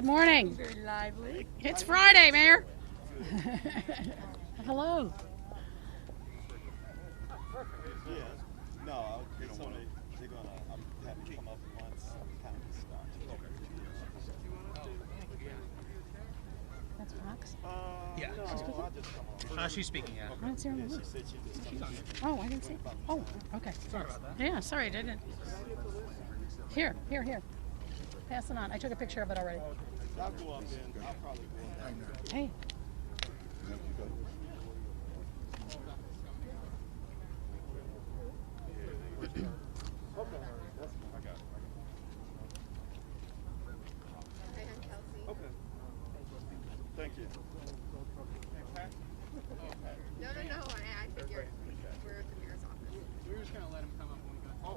Good morning. Very lively. It's Friday, Mayor. Hello. No, it's only they're gonna. I'm having to come up once, kind of start. That's Fox. Yeah. No, I just come on. She's speaking, yeah. I didn't see her in the room. She said she just. Oh, I didn't see. Oh, okay. Sorry about that. Yeah, sorry, I didn't. Here. Pass it on. I took a picture of it already. I'll go up there. I'll probably go up there. Hey. Thank you. No, I figured we're at the mayor's office. We were just going to let him come up when we got to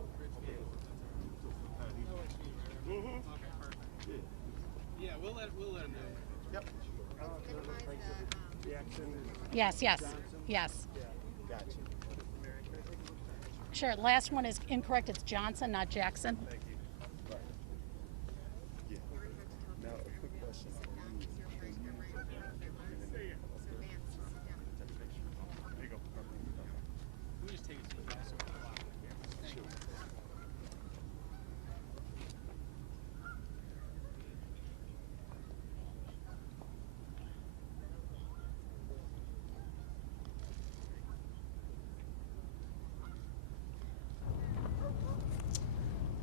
Mm-hmm. Okay, perfect. Yeah, we'll let him know. Yep. Minimize Yes. Gotcha. Sure, last one is incorrect. It's Johnson, not Jackson. Thank you. Yeah. Now, a quick question. There you go. We just take a seat back so we're not Sure.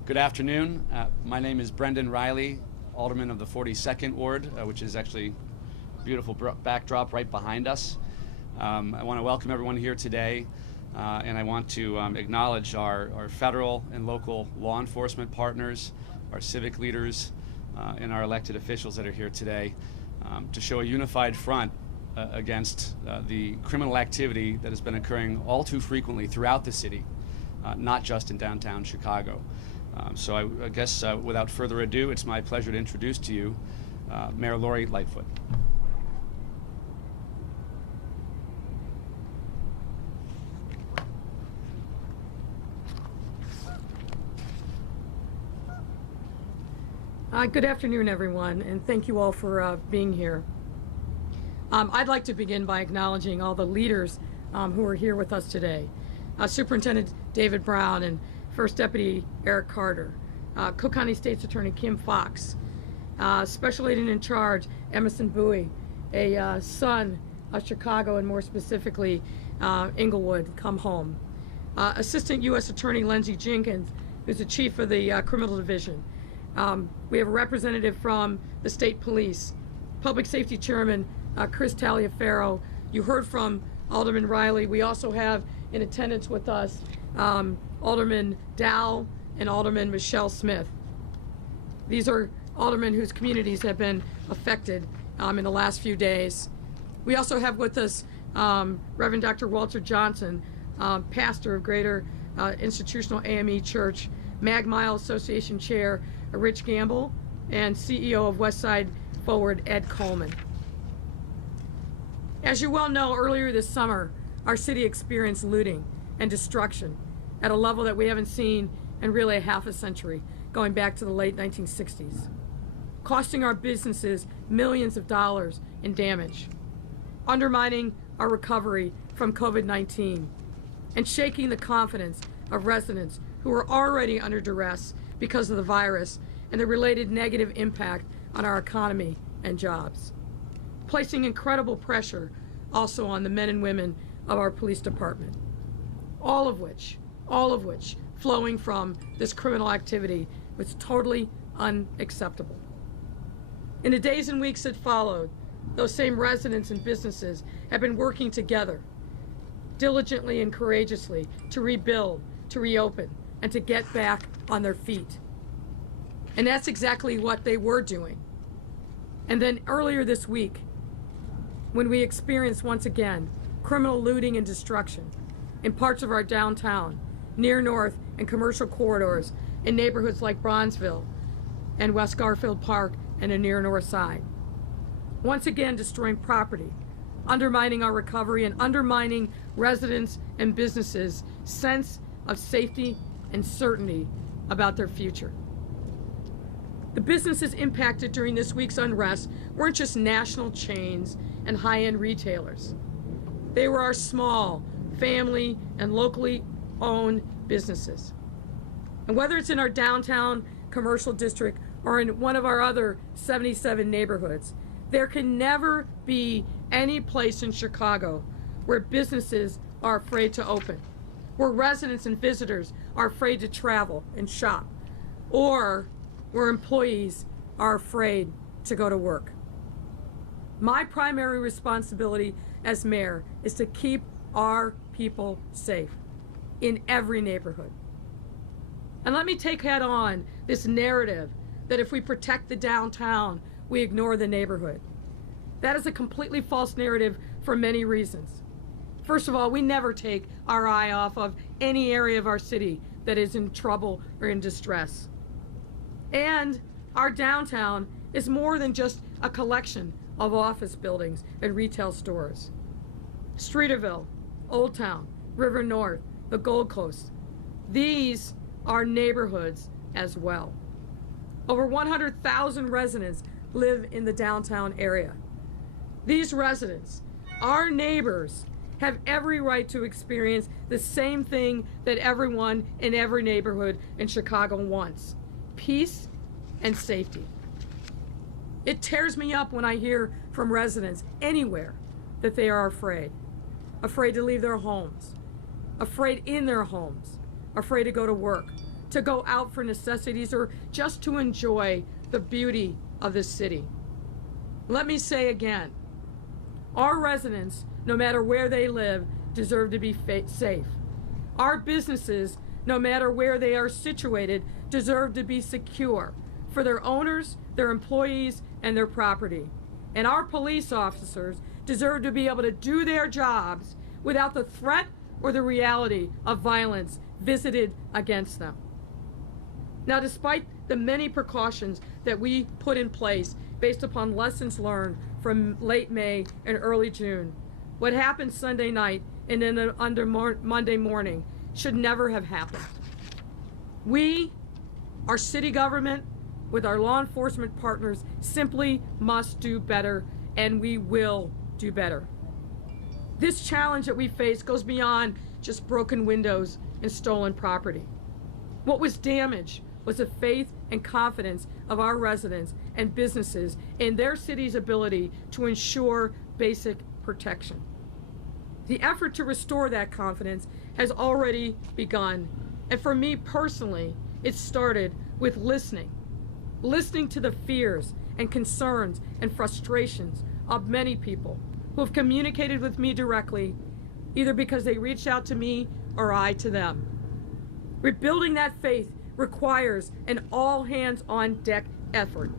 Good afternoon. My name is Brendan Riley, Alderman of the 42nd Ward, which is actually a beautiful backdrop right behind us. I want to welcome everyone here today, and I want to acknowledge our federal and local law enforcement partners, our civic leaders, and our elected officials that are here today to show a unified front against the criminal activity that has been occurring all too frequently throughout the city, not just in downtown Chicago. So I guess without further ado, it's my pleasure to introduce to you Mayor Lori Lightfoot. Good afternoon, everyone, and thank you all for being here. I'd like to begin by acknowledging all the leaders who are here with us today. Superintendent David Brown and First Deputy Eric Carter, Cook County State's Attorney Kim Fox, Special Agent in Charge Emerson Bowie, a son of Chicago and more specifically Inglewood, come home. Assistant U.S. Attorney Lindsey Jenkins, who's the chief of the Criminal Division. We have a representative from the State Police, Public Safety Chairman Chris Taliaferro. You heard from Alderman Riley. We also have in attendance with us Alderman Dow and Alderman Michelle Smith. These are aldermen whose communities have been affected in the last few days. We also have with us Reverend Dr. Walter Johnson, pastor of Greater Institutional AME Church, Mag Mile Association Chair Rich Gamble, and CEO of Westside Forward Ed Coleman. As you well know, earlier this summer, our city experienced looting and destruction at a level that we haven't seen in really a half a century, going back to the late 1960s, costing our businesses millions of dollars in damage, undermining our recovery from COVID-19, and shaking the confidence of residents who are already under duress because of the virus and the related negative impact on our economy and jobs, placing incredible pressure also on the men and women of our police department, all of which flowing from this criminal activity was totally unacceptable. In the days and weeks that followed, those same residents and businesses have been working together diligently and courageously to rebuild, to reopen, and to get back on their feet. And that's exactly what they were doing. And then earlier this week, when we experienced once again criminal looting and destruction in parts of our downtown, near north and commercial corridors in neighborhoods like Bronzeville and West Garfield Park and the near north side. Once again destroying property, undermining our recovery and undermining residents and businesses' sense of safety and certainty about their future. The The businesses impacted during this week's unrest weren't just national chains and high-end retailers. They were our small, family, and locally owned businesses. And whether it's in our downtown commercial district or in one of our other 77 neighborhoods, there can never be any place in Chicago where businesses are afraid to open, where residents and visitors are afraid to travel and shop, or where employees are afraid to go to work. My primary responsibility as mayor is to keep our people safe in every neighborhood. And let me take head on this narrative that if we protect the downtown, we ignore the neighborhood. That is a completely false narrative for many reasons. First of all, we never take our eye off of any area of our city that is in trouble or in distress. And our downtown is more than just a collection of office buildings and retail stores. Streeterville, Old Town, River North, the Gold Coast, these are neighborhoods as well. Over 100,000 residents live in the downtown area. These residents, our neighbors, have every right to experience the same thing that everyone in every neighborhood in Chicago wants: peace and safety. It tears me up when I hear from residents anywhere that they are afraid to leave their homes, afraid in their homes, afraid to go to work, to go out for necessities, or just to enjoy the beauty of this city. Let me say again, our residents, no matter where they live, deserve to be safe. Our businesses, no matter where they are situated, deserve to be secure for their owners, their employees, and their property. And our police officers deserve to be able to do their jobs without the threat or the reality of violence visited against them. Now, despite the many precautions that we put in place based upon lessons learned from late May and early June, what happened Sunday night and then under Monday morning should never have happened. We, our city government, with our law enforcement partners, simply must do better, and we will do better. This challenge that we face goes beyond just broken windows and stolen property. What was damaged was the faith and confidence of our residents and businesses in their city's ability to ensure basic protection. The effort to restore that confidence has already begun, and for me personally, it started with listening to the fears and concerns and frustrations of many people who have communicated with me directly, either because they reached out to me or I to them. Rebuilding that faith requires an all-hands-on-deck effort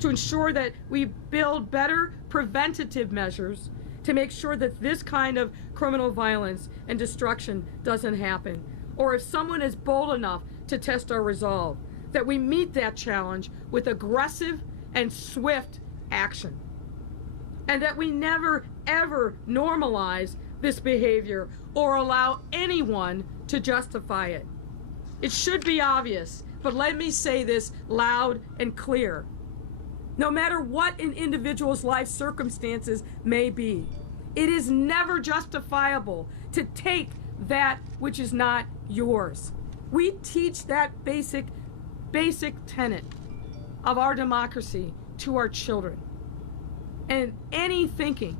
to ensure that we build better preventative measures to make sure that this kind of criminal violence and destruction doesn't happen, or if someone is bold enough to test our resolve, that we meet that challenge with aggressive and swift action, and that we never ever normalize this behavior or allow anyone to justify it. It should be obvious, but let me say this loud and clear. No matter what an individual's life circumstances may be, it is never justifiable to take that which is not yours. We teach that basic tenet of our democracy to our children. And any thinking,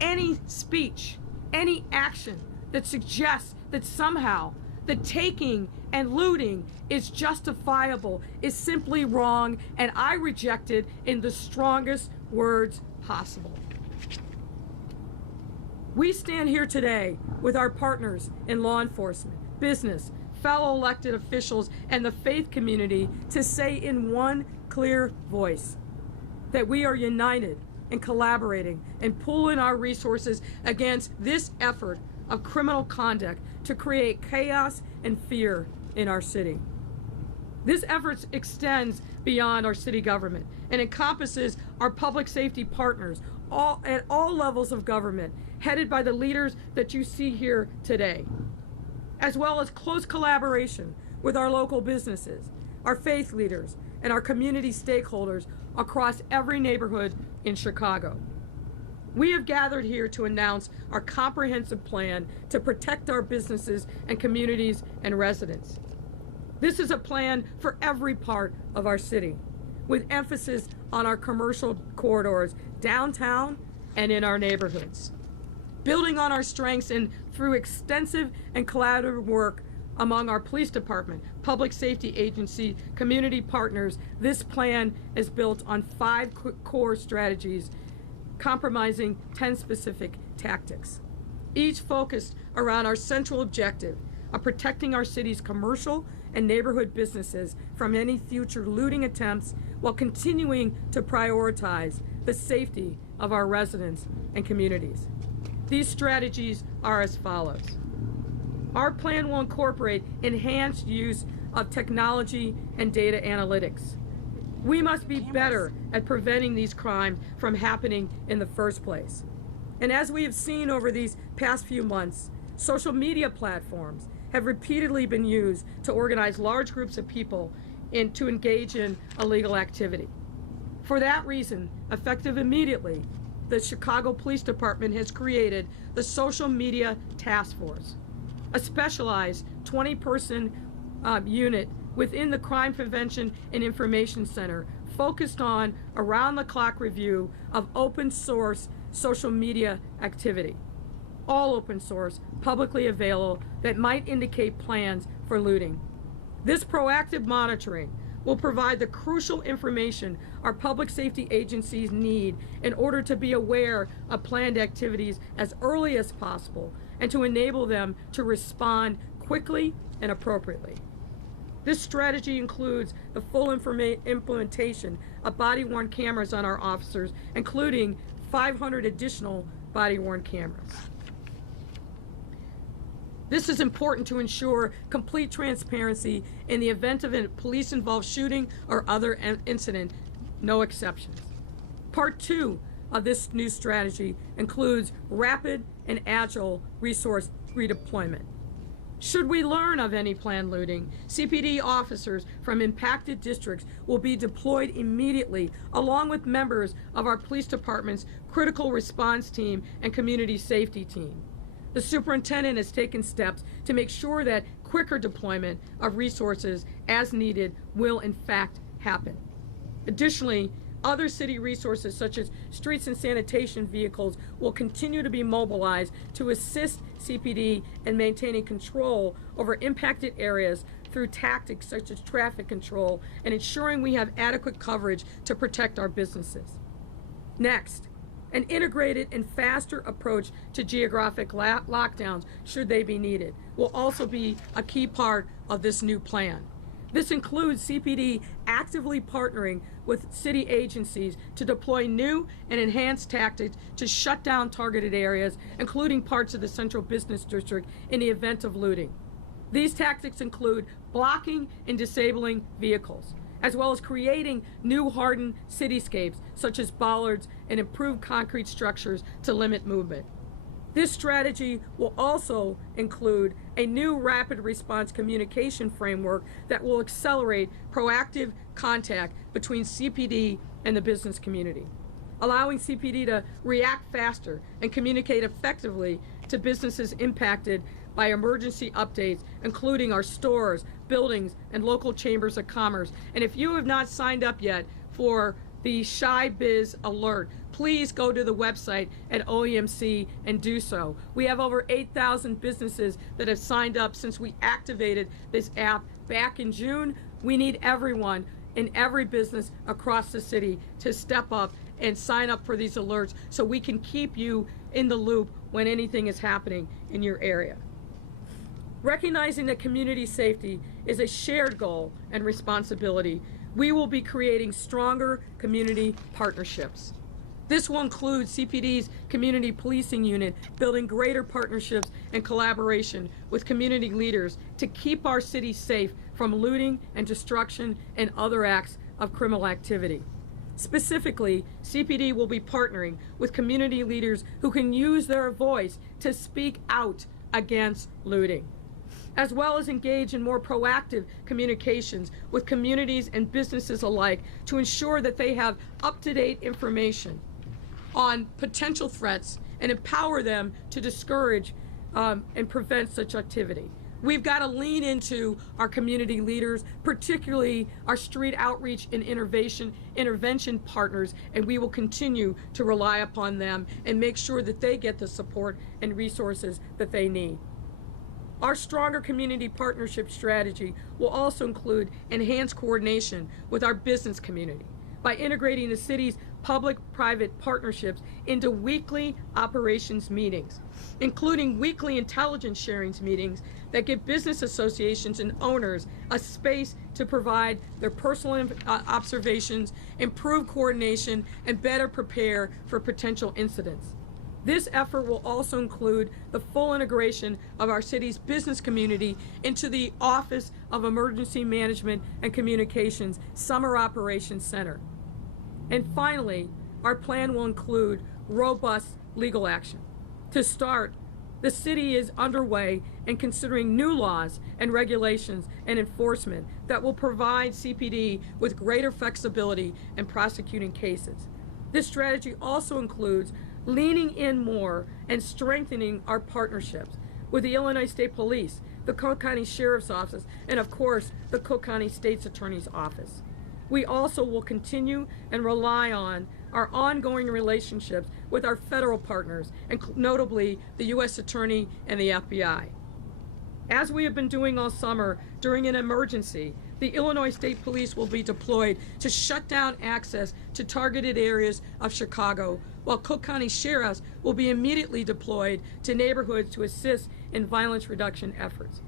any speech, any action that suggests that somehow the taking and looting is justifiable is simply wrong, and I reject it in the strongest words possible. We stand here today with our partners in law enforcement, business, fellow elected officials, and the faith community to say in one clear voice that we are united and collaborating and pooling our resources against this effort of criminal conduct to create chaos and fear in our city. This effort extends beyond our city government and encompasses our public safety partners at all levels of government, headed by the leaders that you see here today, as well as close collaboration with our local businesses, our faith leaders, and our community stakeholders across every neighborhood in Chicago. We have gathered here to announce our comprehensive plan to protect our businesses and communities and residents. This is a plan for every part of our city, with emphasis on our commercial corridors, downtown, and in our neighborhoods. Building on our strengths and through extensive and collaborative work among our police department, public safety agency, community partners, this plan is built on 5 core strategies, comprising 10 specific tactics, each focused around our central objective of protecting our city's commercial and neighborhood businesses from any future looting attempts while continuing to prioritize the safety of our residents and communities. These strategies are as follows. Our plan will incorporate enhanced use of technology and data analytics. We must be better at preventing these crimes from happening in the first place. And as we have seen over these past few months, social media platforms have repeatedly been used to organize large groups of people to engage in illegal activity. For that reason, effective immediately, the Chicago Police Department has created the Social Media Task Force, a specialized 20-person unit within the Crime Prevention and Information Center focused on around-the-clock review of open source social media activity. All open source, publicly available, that might indicate plans for looting. This proactive monitoring will provide the crucial information our public safety agencies need in order to be aware of planned activities as early as possible and to enable them to respond quickly and appropriately. This strategy includes the full implementation of body-worn cameras on our officers, including 500 additional body-worn cameras. This is important to ensure complete transparency in the event of a police-involved shooting or other incident, no exceptions. Part 2 of this new strategy includes rapid and agile resource redeployment. Should we learn of any planned looting, CPD officers from impacted districts will be deployed immediately, along with members of our police department's critical response team and community safety team. The superintendent has taken steps to make sure that quicker deployment of resources as needed will in fact happen. Additionally, other city resources such as streets and sanitation vehicles will continue to be mobilized to assist CPD in maintaining control over impacted areas through tactics such as traffic control and ensuring we have adequate coverage to protect our businesses. Next, an integrated and faster approach to geographic lockdowns, should they be needed, will also be a key part of this new plan. This includes CPD actively partnering with city agencies to deploy new and enhanced tactics to shut down targeted areas, including parts of the central business district, in the event of looting. These tactics include blocking and disabling vehicles, as well as creating new hardened cityscapes such as bollards and improved concrete structures to limit movement. This strategy will also include a new rapid response communication framework that will accelerate proactive contact between CPD and the business community, allowing CPD to react faster and communicate effectively to businesses impacted by emergency updates, including our stores, buildings, and local chambers of commerce. And if you have not signed up yet for the Shy Biz Alert, please go to the website at OEMC and do so. We have over 8,000 businesses that have signed up since we activated this app back in June. We need everyone in every business across the city to step up and sign up for these alerts so we can keep you in the loop when anything is happening in your area. Recognizing that community safety is a shared goal and responsibility, we will be creating stronger community partnerships. This will include CPD's Community Policing Unit building greater partnerships and collaboration with community leaders to keep our city safe from looting and destruction and other acts of criminal activity. Specifically, CPD will be partnering with community leaders who can use their voice to speak out against looting. as well as engage in more proactive communications with communities and businesses alike to ensure that they have up-to-date information on potential threats and empower them to discourage and prevent such activity. We've got to lean into our community leaders, particularly our street outreach and intervention partners, and we will continue to rely upon them and make sure that they get the support and resources that they need. Our stronger community partnership strategy will also include enhanced coordination with our business community by integrating the city's public-private partnerships into weekly operations meetings, including weekly intelligence sharing meetings that give business associations and owners a space to provide their personal observations, improve coordination, and better prepare for potential incidents. This effort will also include the full integration of our city's business community into the Office of Emergency Management and Communications Summer Operations Center. And finally, our plan will include robust legal action. To start, the city is underway and considering new laws and regulations and enforcement that will provide CPD with greater flexibility in prosecuting cases. This strategy also includes leaning in more and strengthening our partnerships with the Illinois State Police, the Cook County Sheriff's Office, and of course, the Cook County State's Attorney's Office. We also will continue and rely on our ongoing relationships with our federal partners, and notably the U.S. Attorney and the FBI. As we have been doing all summer during an emergency, the Illinois State Police will be deployed to shut down access to targeted areas of Chicago, while Cook County Sheriffs will be immediately deployed to neighborhoods to assist in violence reduction efforts.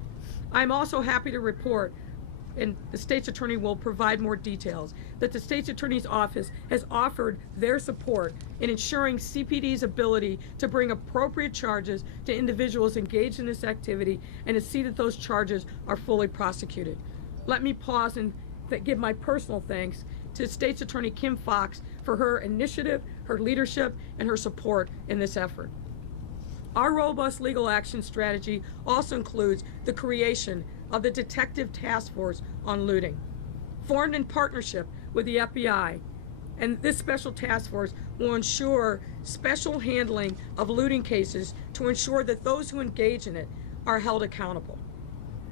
I'm also happy to report, and the State's Attorney will provide more details, that the State's Attorney's Office has offered their support in ensuring CPD's ability to bring appropriate charges to individuals engaged in this activity and to see that those charges are fully prosecuted. Let me pause and give my personal thanks to State's Attorney Kim Fox for her initiative, her leadership, and her support in this effort. Our robust legal action strategy also includes the creation of the Detective Task Force on Looting, formed in partnership with the FBI, and this special task force will ensure special handling of looting cases to ensure that those who engage in it are held accountable.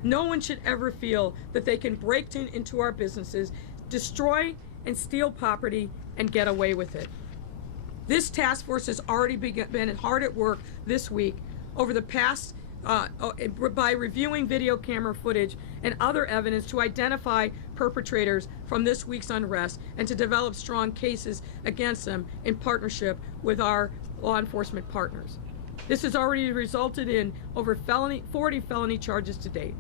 No one should ever feel that they can break into our businesses, destroy and steal property, and get away with it. This task force has already been hard at work this week over the past by reviewing video camera footage and other evidence to identify perpetrators from this week's unrest and to develop strong cases against them in partnership with our law enforcement partners. This has already resulted in over 40 felony charges to date.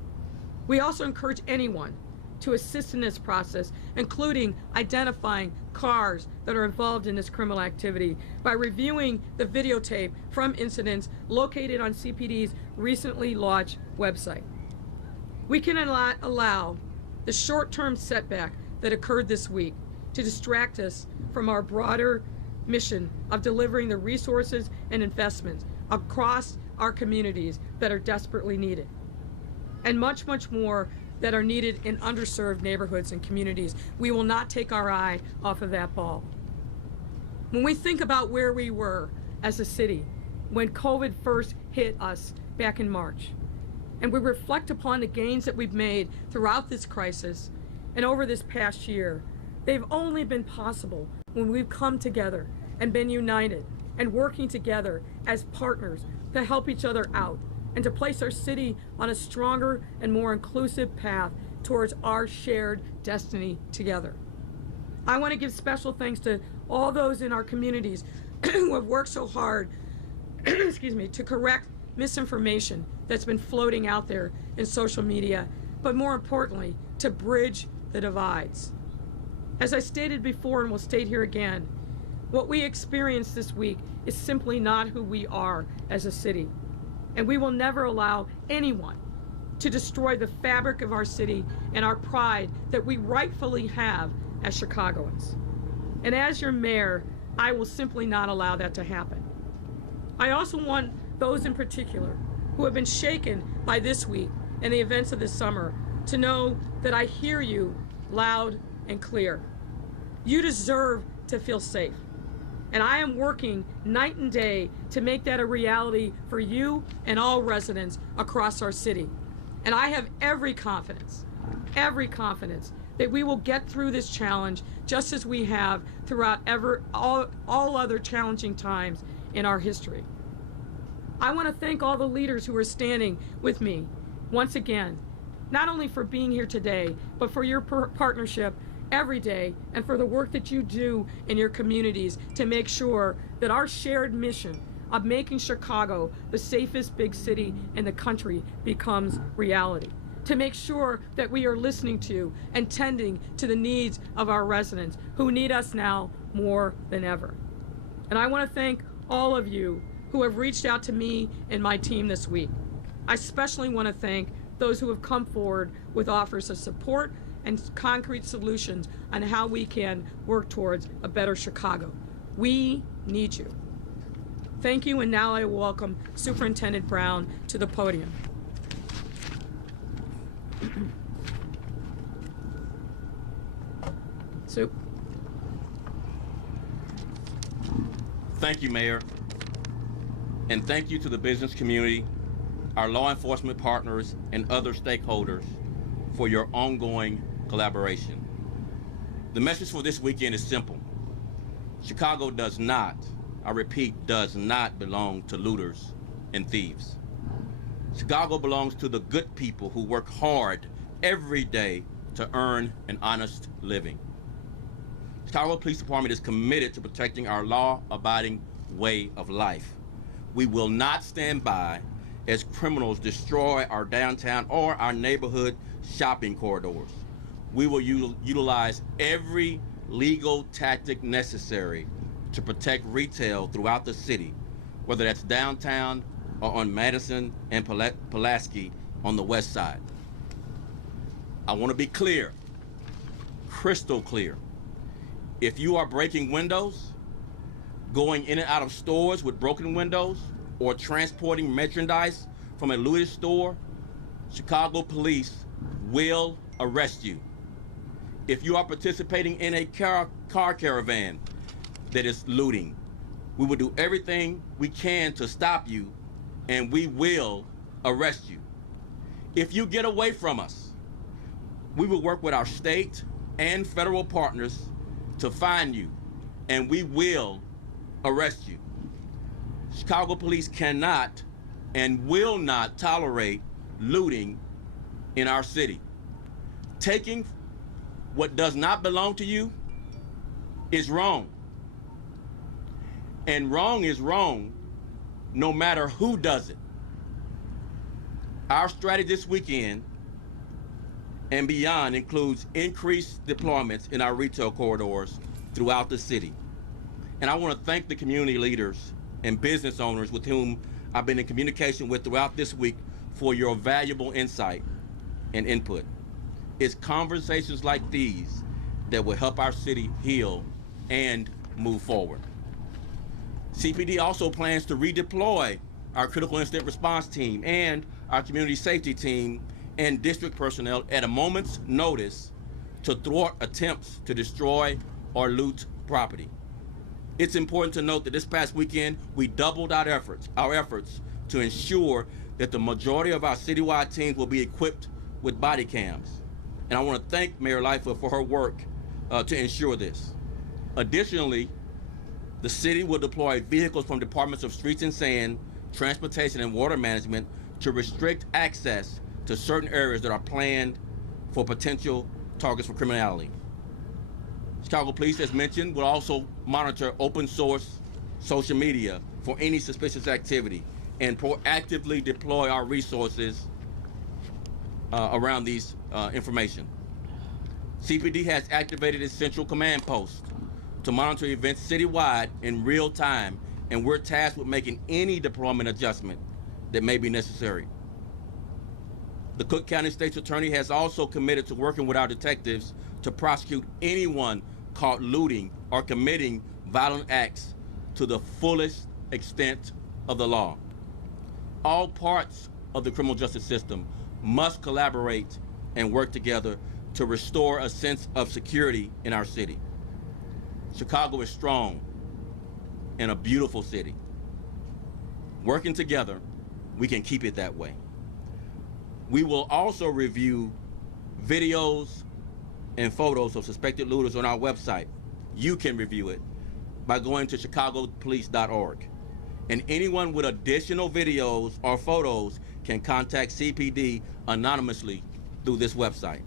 We also encourage anyone to assist in this process, including identifying cars that are involved in this criminal activity by reviewing the videotape from incidents located on CPD's recently launched website. We cannot allow the short-term setback that occurred this week to distract us from our broader mission of delivering the resources and investments across our communities that are desperately needed, and much, much more that are needed in underserved neighborhoods and communities. We will not take our eye off of that ball. When we think about where we were as a city when COVID first hit us back in March, and we reflect upon the gains that we've made throughout this crisis and over this past year, they've only been possible when we've come together and been united and working together as partners to help each other out and to place our city on a stronger and more inclusive path towards our shared destiny together. I want to give special thanks to all those in our communities who have worked so hard to correct misinformation that's been floating out there in social media, but more importantly, to bridge the divides. As I stated before and will state here again, what we experienced this week is simply not who we are as a city. And we will never allow anyone to destroy the fabric of our city and our pride that we rightfully have as Chicagoans. And as your mayor, I will simply not allow that to happen. I also want those in particular who have been shaken by this week and the events of this summer to know that I hear you loud and clear. You deserve to feel safe. And I am working night and day to make that a reality for you and all residents across our city. And I have every confidence that we will get through this challenge just as we have throughout all other challenging times in our history. I want to thank all the leaders who are standing with me once again, not only for being here today, but for your partnership every day and for the work that you do in your communities to make sure that our shared mission of making Chicago the safest big city in the country becomes reality. To make sure that we are listening to and tending to the needs of our residents who need us now more than ever. And I want to thank all of you who have reached out to me and my team this week. I especially want to thank those who have come forward with offers of support and concrete solutions on how we can work towards a better Chicago. We need you. Thank you, and now I welcome Superintendent Brown to the podium. Soup. Thank you, Mayor. And thank you to the business community, our law enforcement partners, and other stakeholders for your ongoing collaboration. The message for this weekend is simple. Chicago does not, I repeat, does not belong to looters and thieves. Chicago belongs to the good people who work hard every day to earn an honest living. Chicago Police Department is committed to protecting our law-abiding way of life. We will not stand by as criminals destroy our downtown or our neighborhood shopping corridors. We will utilize every legal tactic necessary to protect retail throughout the city, whether that's downtown or on Madison and Pulaski on the west side. I want to be clear, crystal clear. If you are breaking windows, going in and out of stores with broken windows, or transporting merchandise from a looted store, Chicago police will arrest you. If you are participating in a car caravan that is looting, we will do everything we can to stop you, and we will arrest you. If you get away from us, we will work with our state and federal partners to find you, and we will arrest you. Chicago police cannot and will not tolerate looting in our city. Taking what does not belong to you is wrong. And wrong is wrong no matter who does it. Our strategy this weekend and beyond includes increased deployments in our retail corridors throughout the city. And I want to thank the community leaders and business owners with whom I've been in communication with throughout this week for your valuable insight and input. It's conversations like these that will help our city heal and move forward. CPD also plans to redeploy our critical incident response team and our community safety team and district personnel at a moment's notice to thwart attempts to destroy or loot property. It's important to note that this past weekend, we doubled our efforts to ensure that the majority of our citywide teams will be equipped with body cams. And I want to thank Mayor Lightfoot for her work to ensure this. Additionally, the city will deploy vehicles from Departments of Streets and Sand, Transportation and Water Management to restrict access to certain areas that are planned for potential targets for criminality. Chicago Police, as mentioned, will also monitor open source social media for any suspicious activity and proactively deploy our resources around these information. CPD has activated its central command post to monitor events citywide in real time, and we're tasked with making any deployment adjustment that may be necessary. The Cook County State's Attorney has also committed to working with our detectives to prosecute anyone caught looting or committing violent acts to the fullest extent of the law. All parts of the criminal justice system must collaborate and work together to restore a sense of security in our city. Chicago is strong and a beautiful city. Working together, we can keep it that way. We will also review videos and photos of suspected looters on our website. You can review it by going to chicagopolice.org. And anyone with additional videos or photos can contact CPD anonymously through this website.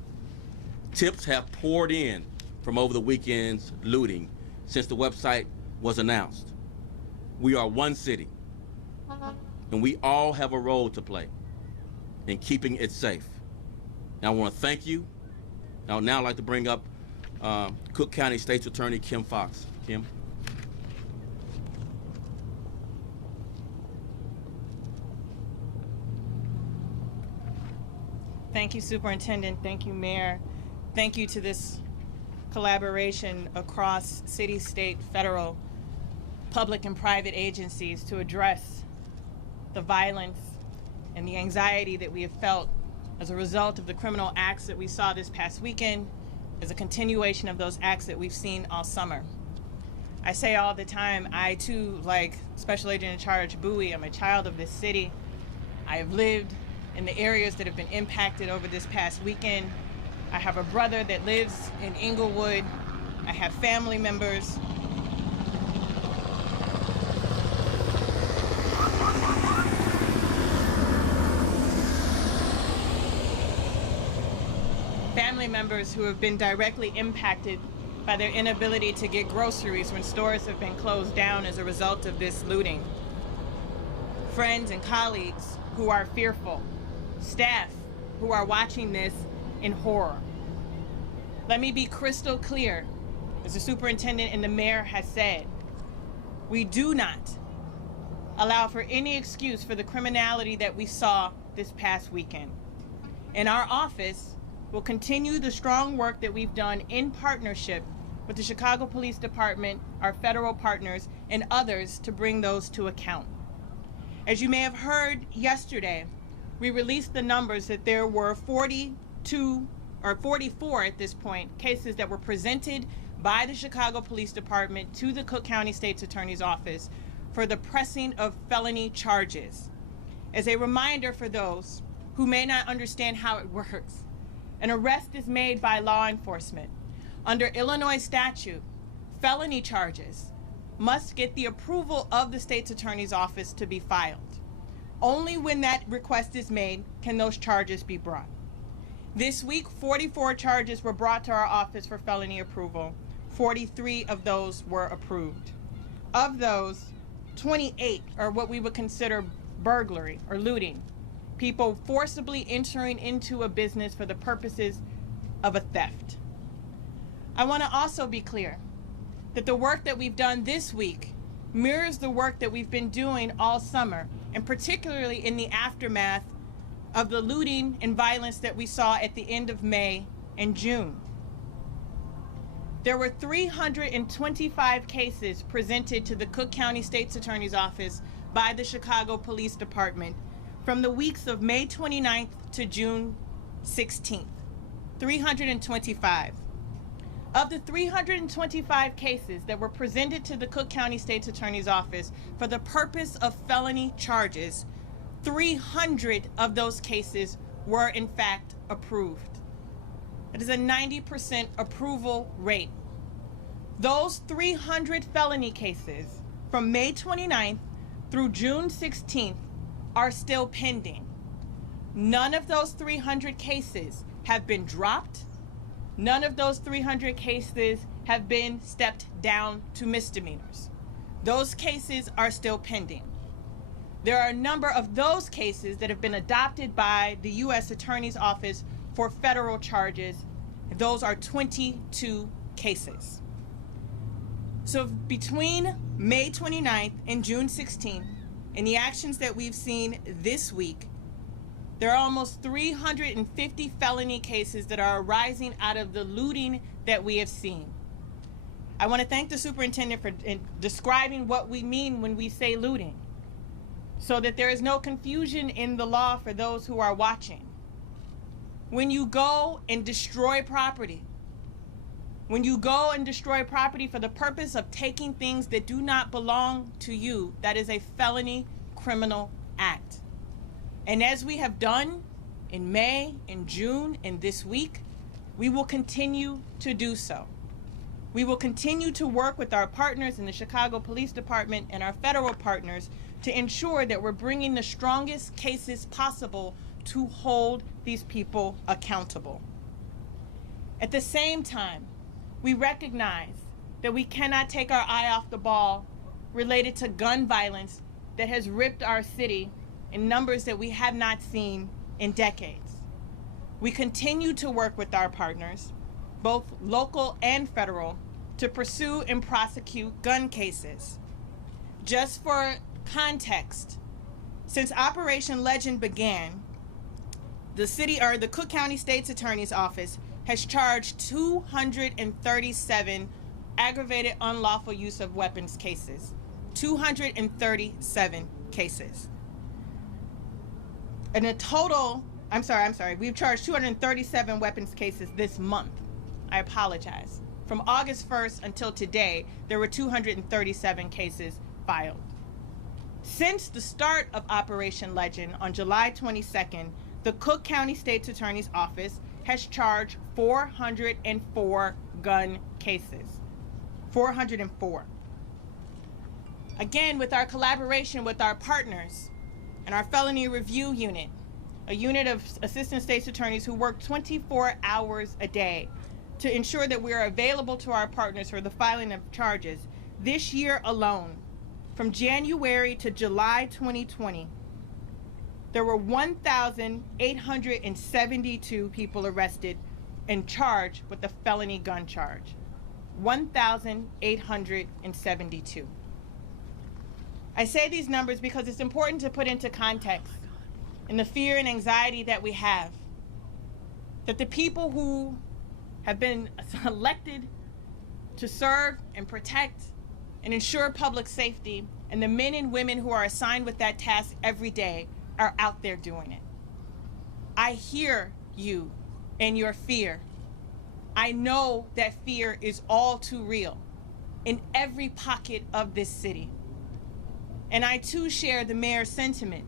Tips have poured in from over the weekend's looting since the website was announced. We are one city, and we all have a role to play in keeping it safe. And I want to thank you. I would now like to bring up Cook County State's Attorney Kim Fox. Kim. Thank you, Superintendent. Thank you, Mayor. Thank you to this collaboration across city, state, federal, public, and private agencies to address the violence and the anxiety that we have felt as a result of the criminal acts that we saw this past weekend, as a continuation of those acts that we've seen all summer. I say all the time, I too, like Special Agent in Charge Bowie, I'm a child of this city. I have lived in the areas that have been impacted over this past weekend. I have a brother that lives in Inglewood. I have family members. Family members who have been directly impacted by their inability to get groceries when stores have been closed down as a result of this looting. Friends and colleagues who are fearful. Staff who are watching this in horror. Let me be crystal clear, as the superintendent and the mayor has said, we do not allow for any excuse for the criminality that we saw this past weekend. And our office will continue the strong work that we've done in partnership with the Chicago Police Department, our federal partners, and others to bring those to account. As you may have heard yesterday, we released the numbers that there were 42 or 44 at this point cases that were presented by the Chicago Police Department to the Cook County State's Attorney's Office for the pressing of felony charges. As a reminder for those who may not understand how it works, an arrest is made by law enforcement. Under Illinois statute, felony charges must get the approval of the State's Attorney's Office to be filed. Only when that request is made can those charges be brought. This week, 44 charges were brought to our office for felony approval. 43 of those were approved. Of those, 28 are what we would consider burglary or looting. People forcibly entering into a business for the purposes of a theft. I want to also be clear that the work that we've done this week mirrors the work that we've been doing all summer, and particularly in the aftermath of the looting and violence that we saw at the end of May and June. There were 325 cases presented to the Cook County State's Attorney's Office by the Chicago Police Department from the weeks of May 29th to June 16th. 325. Of the 325 cases that were presented to the Cook County State's Attorney's Office for the purpose of felony charges, 300 of those cases were in fact approved. It is a 90% approval rate. Those 300 felony cases from May 29th through June 16th are still pending. None of those 300 cases have been dropped. None of those 300 cases have been stepped down to misdemeanors. Those cases are still pending. There are a number of those cases that have been adopted by the U.S. Attorney's Office for federal charges. Those are 22 cases. So between May 29th and June 16th, and the actions that we've seen this week, there are almost 350 felony cases that are arising out of the looting that we have seen. I want to thank the superintendent for describing what we mean when we say looting. so that there is no confusion in the law for those who are watching. When you go and destroy property, when you go and destroy property for the purpose of taking things that do not belong to you, that is a felony criminal act. And as we have done in May, in June, and this week, we will continue to do so. We will continue to work with our partners in the Chicago Police Department and our federal partners to ensure that we're bringing the strongest cases possible to hold these people accountable. At the same time, we recognize that we cannot take our eye off the ball related to gun violence that has ripped our city in numbers that we have not seen in decades. We continue to work with our partners, both local and federal, to pursue and prosecute gun cases. Just for context, since Operation Legend began, the Cook County State's Attorney's Office has charged 237 aggravated unlawful use of weapons cases. 237 cases. And we've charged 237 weapons cases this month. I apologize. From August 1st until today, there were 237 cases filed. Since the start of Operation Legend on July 22nd, the Cook County State's Attorney's Office has charged 404 gun cases. 404. Again, with our collaboration with our partners and our felony review unit, a unit of assistant state's attorneys who work 24 hours a day to ensure that we are available to our partners for the filing of charges. This year alone, from January to July 2020, there were 1,872 people arrested and charged with a felony gun charge. 1,872. I say these numbers because it's important to put into context in the fear and anxiety that we have, that the people who have been elected to serve and protect and ensure public safety, and the men and women who are assigned with that task every day are out there doing it. I hear you and your fear. I know that fear is all too real in every pocket of this city. And I too share the mayor's sentiment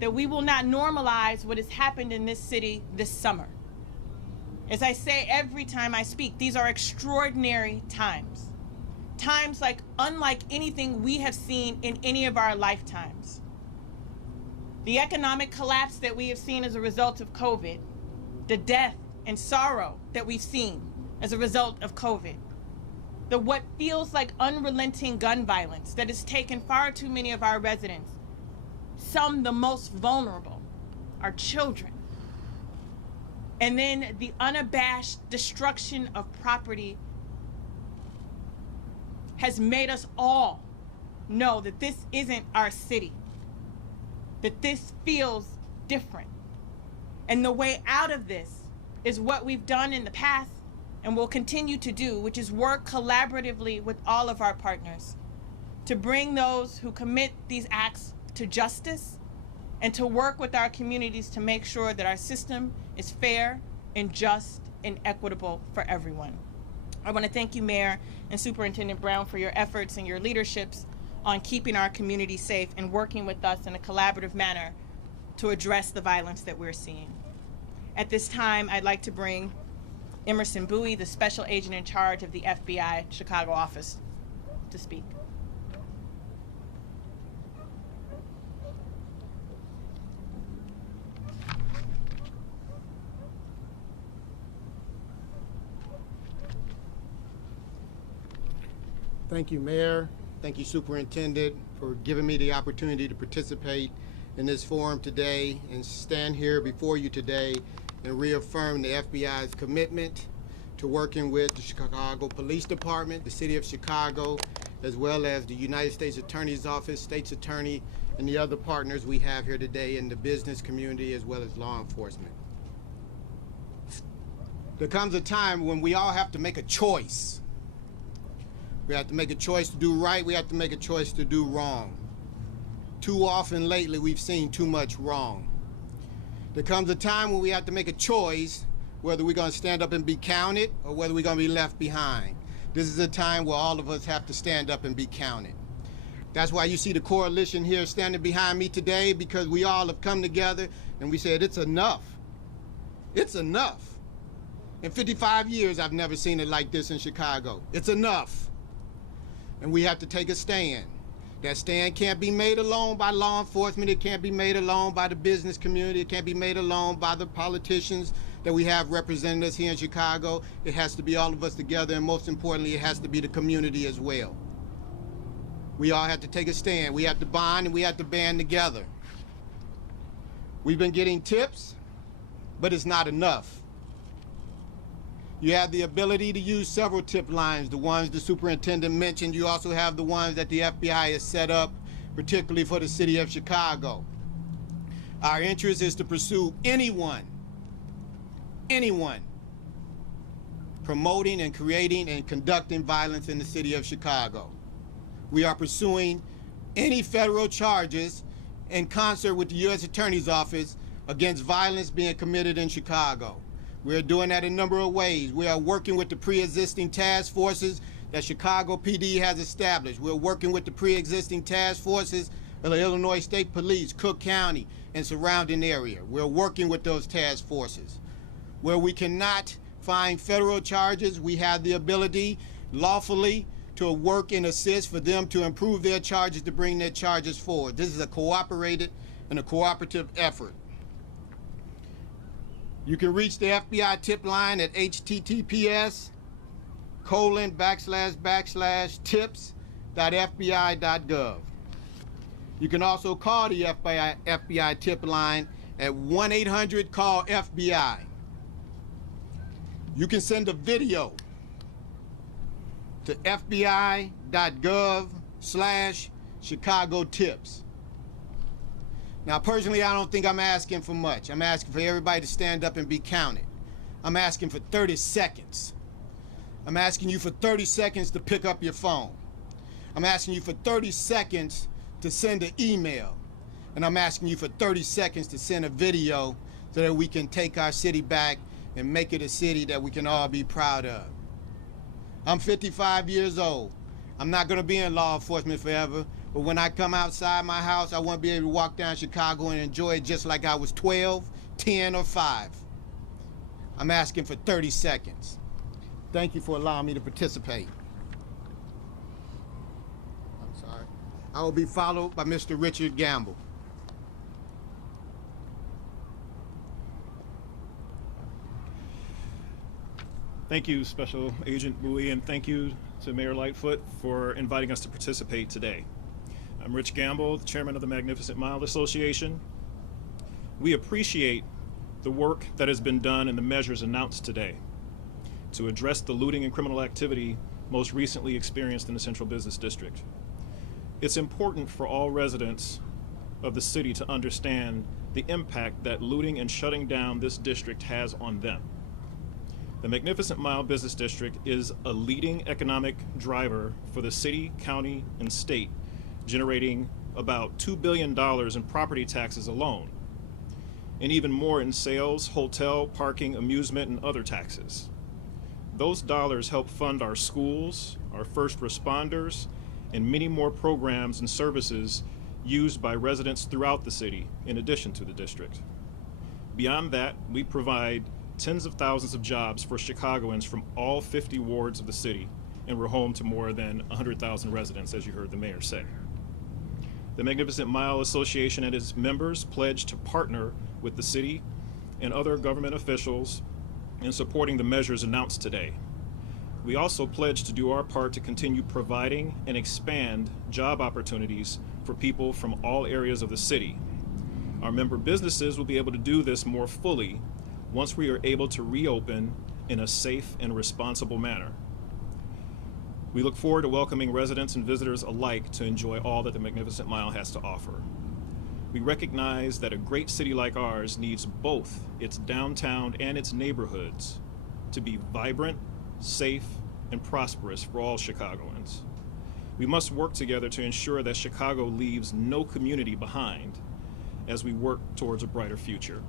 that we will not normalize what has happened in this city this summer. As I say every time I speak, these are extraordinary times. Times unlike anything we have seen in any of our lifetimes. The economic collapse that we have seen as a result of COVID, the death and sorrow that we've seen as a result of COVID, the what feels like unrelenting gun violence that has taken far too many of our residents, some the most vulnerable, our children, and then the unabashed destruction of property has made us all know that this isn't our city, that this feels different. And the way out of this is what we've done in the past and will continue to do, which is work collaboratively with all of our partners to bring those who commit these acts to justice and to work with our communities to make sure that our system is fair and just and equitable for everyone. I want to thank you, Mayor and Superintendent Brown, for your efforts and your leaderships on keeping our community safe and working with us in a collaborative manner to address the violence that we're seeing. At this time, I'd like to bring Emerson Bowie, the Special Agent in charge of the FBI Chicago office, to speak. Thank you, Mayor. Thank you, Superintendent, for giving me the opportunity to participate in this forum today and stand here before you today and reaffirm the FBI's commitment to working with the Chicago Police Department, the City of Chicago, as well as the United States Attorney's Office, State's Attorney, and the other partners we have here today in the business community as well as law enforcement. There comes a time when we all have to make a choice. We have to make a choice to do right. We have to make a choice to do wrong. Too often lately, we've seen too much wrong. There comes a time when we have to make a choice whether we're going to stand up and be counted or whether we're going to be left behind. This is a time where all of us have to stand up and be counted. That's why you see the coalition here standing behind me today, because we all have come together and we said it's enough. It's enough. In 55 years, I've never seen it like this in Chicago. It's enough. And we have to take a stand. That stand can't be made alone by law enforcement. It can't be made alone by the business community. It can't be made alone by the politicians that we have representing us here in Chicago. It has to be all of us together, and most importantly, it has to be the community as well. We all have to take a stand. We have to bond and we have to band together. We've been getting tips, but it's not enough. You have the ability to use several tip lines, the ones the superintendent mentioned. You also have the ones that the FBI has set up, particularly for the city of Chicago. Our interest is to pursue anyone promoting and creating and conducting violence in the city of Chicago. We are pursuing any federal charges in concert with the U.S. Attorney's Office against violence being committed in Chicago. We're doing that a number of ways. We are working with the pre-existing task forces that Chicago PD has established. We're working with the pre-existing task forces of the Illinois State Police, Cook County, and surrounding area. We're working with those task forces. Where we cannot find federal charges, we have the ability lawfully to work and assist for them to improve their charges, to bring their charges forward. This is a cooperative and a cooperative effort. You can reach the FBI tip line at https://tips.fbi.gov. You can also call the FBI tip line at 1-800-CALL-FBI. You can send a video to fbi.gov/Chicago tips. Now, personally, I don't think I'm asking for much. I'm asking for everybody to stand up and be counted. I'm asking for 30 seconds. I'm asking you for 30 seconds to pick up your phone. I'm asking you for 30 seconds to send an email. And I'm asking you for 30 seconds to send a video so that we can take our city back and make it a city that we can all be proud of. I'm 55 years old. I'm not going to be in law enforcement forever, but when I come outside my house, I want to be able to walk down Chicago and enjoy it just like I was 12, 10, or 5. I'm asking for 30 seconds. Thank you for allowing me to participate. I'm sorry. I will be followed by Mr. Richard Gamble. Thank you, Special Agent Bowie, and thank you to Mayor Lightfoot for inviting us to participate today. I'm Rich Gamble, the chairman of the Magnificent Mile Association. We appreciate the work that has been done and the measures announced today to address the looting and criminal activity most recently experienced in the Central Business District. It's important for all residents of the city to understand the impact that looting and shutting down this district has on them. The Magnificent Mile Business District is a leading economic driver for the city, county, and state, generating about $2 billion in property taxes alone, and even more in sales, hotel, parking, amusement, and other taxes. Those dollars help fund our schools, our first responders, and many more programs and services used by residents throughout the city, in addition to the district. Beyond that, we provide tens of thousands of jobs for Chicagoans from all 50 wards of the city, and we're home to more than 100,000 residents, as you heard the mayor say. The Magnificent Mile Association and its members pledge to partner with the city and other government officials in supporting the measures announced today. We also pledge to do our part to continue providing and expand job opportunities for people from all areas of the city. Our member businesses will be able to do this more fully once we are able to reopen in a safe and responsible manner. We look forward to welcoming residents and visitors alike to enjoy all that the Magnificent Mile has to offer. We recognize that a great city like ours needs both its downtown and its neighborhoods to be vibrant, safe, and prosperous for all Chicagoans. We must work together to ensure that Chicago leaves no community behind as we work towards a brighter future.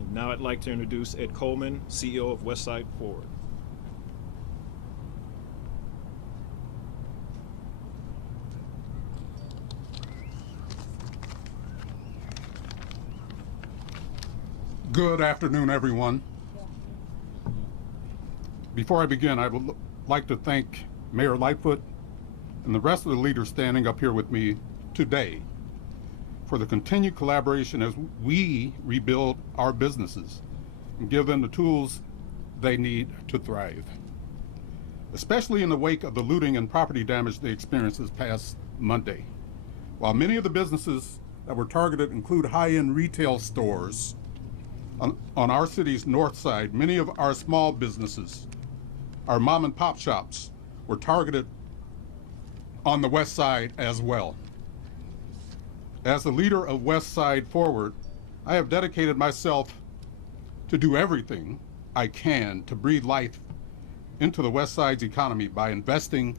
And now I'd like to introduce Ed Coleman, CEO of Westside Forward. Good afternoon, everyone. Before I begin, I would like to thank Mayor Lightfoot and the rest of the leaders standing up here with me today for the continued collaboration as we rebuild our businesses and give them the tools they need to thrive, especially in the wake of the looting and property damage they experienced this past Monday. While many of the businesses that were targeted include high-end retail stores on our city's north side, many of our small businesses, our mom and pop shops, were targeted on the west side as well. As the leader of West Side Forward, I have dedicated myself to do everything I can to breathe life into the West Side's economy by investing